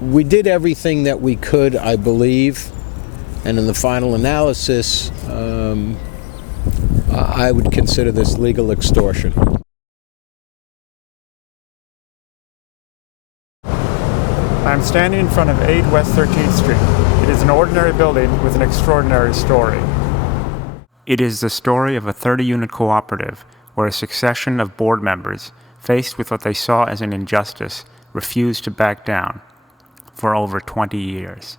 We did everything that we could, I believe, and in the final analysis, I would consider this legal extortion. I'm standing in front of 8 West 13th Street. It is an ordinary building with an extraordinary story. It is the story of a 30-unit cooperative where a succession of board members, faced with what they saw as an injustice, refused to back down for over 20 years.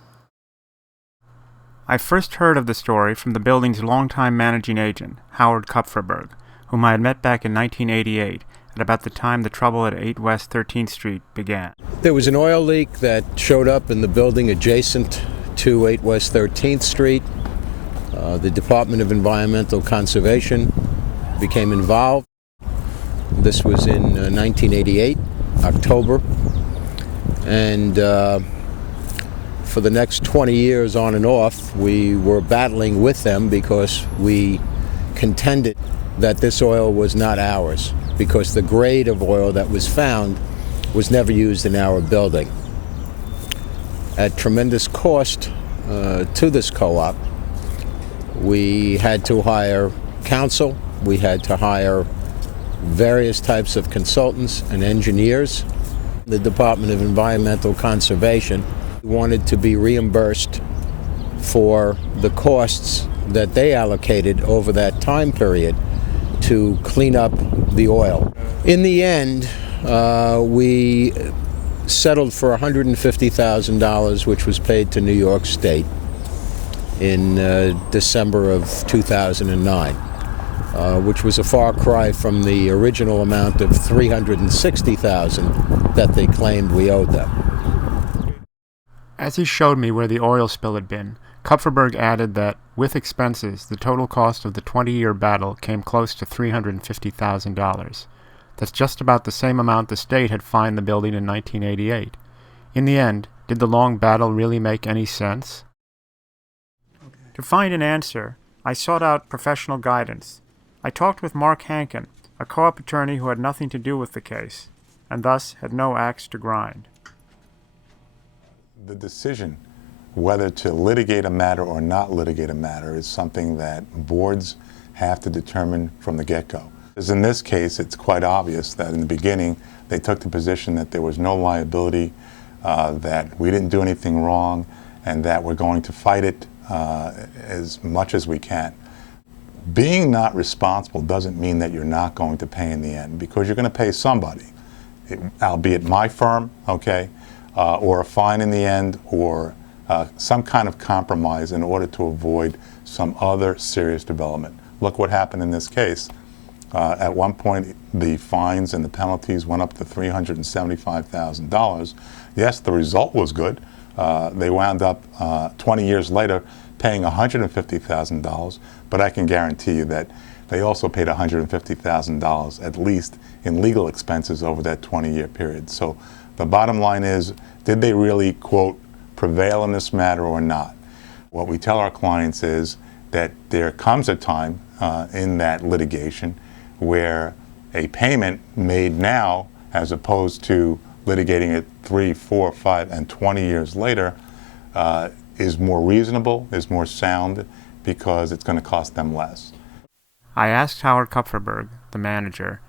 I first heard of the story from the building's longtime managing agent, Howard Kupferberg, whom I had met back in 1988 at about the time the trouble at 8 West 13th Street began. There was an oil leak that showed up in the building adjacent to 8 West 13th Street. The Department of Environmental Conservation became involved. This was in 1988, October. And for the next 20 years on and off, we were battling with them because we contended that this oil was not ours, because the grade of oil that was found was never used in our building. At tremendous cost to this co-op, we had to hire counsel, we had to hire various types of consultants and engineers. The Department of Environmental Conservation wanted to be reimbursed for the costs that they allocated over that time period to clean up the oil. In the end, we settled for $150,000, which was paid to New York State in December of 2009, which was a far cry from the original amount of $360,000 that they claimed we owed them. As he showed me where the oil spill had been, Kupferberg added that, with expenses, the total cost of the 20-year battle came close to $350,000. That's just about the same amount the state had fined the building in 1988. In the end, did the long battle really make any sense? To find an answer, I sought out professional guidance. I talked with Mark Hankin, a co-op attorney who had nothing to do with the case, and thus had no axe to grind. The decision whether to litigate a matter or not litigate a matter is something that boards have to determine from the get-go. As in this case, it's quite obvious that in the beginning they took the position that there was no liability, that we didn't do anything wrong, and that we're going to fight it as much as we can. Being not responsible doesn't mean that you're not going to pay in the end, because you're going to pay somebody, albeit my firm, okay, or a fine in the end, or some kind of compromise in order to avoid some other serious development. Look what happened in this case. At one point, the fines and the penalties went up to $375,000. Yes, the result was good. They wound up 20 years later paying $150,000, but I can guarantee you that they also paid $150,000 at least in legal expenses over that 20-year period. So the bottom line is, did they really, quote, prevail in this matter or not? What we tell our clients is that there comes a time in that litigation where a payment made now, as opposed to litigating it 3, 4, 5, and 20 years later, is more reasonable, is more sound, because it's going to cost them less. I asked Howard Kupferberg, the manager,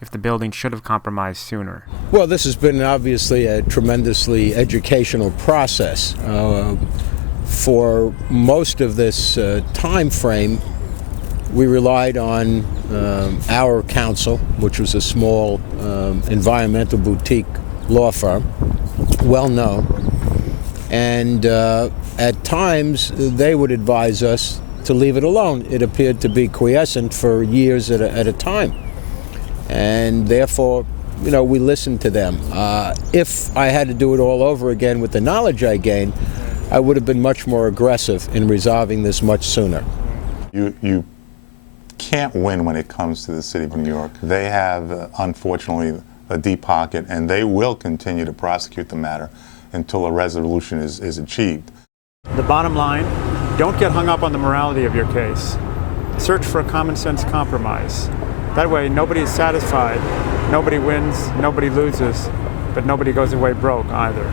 if the building should have compromised sooner. Well, this has been obviously a tremendously educational process. For most of this time frame, we relied on our counsel, which was a small environmental boutique law firm, well known, and at times they would advise us to leave it alone. It appeared to be quiescent for years at a time, and therefore, you know, we listened to them. If I had to do it all over again with the knowledge I gained, I would have been much more aggressive in resolving this much sooner. You can't win when it comes to the city of New York. They have, unfortunately, a deep pocket, and they will continue to prosecute the matter until a resolution is achieved. The bottom line, don't get hung up on the morality of your case. Search for a common sense compromise. That way, nobody is satisfied, nobody wins, nobody loses, but nobody goes away broke either.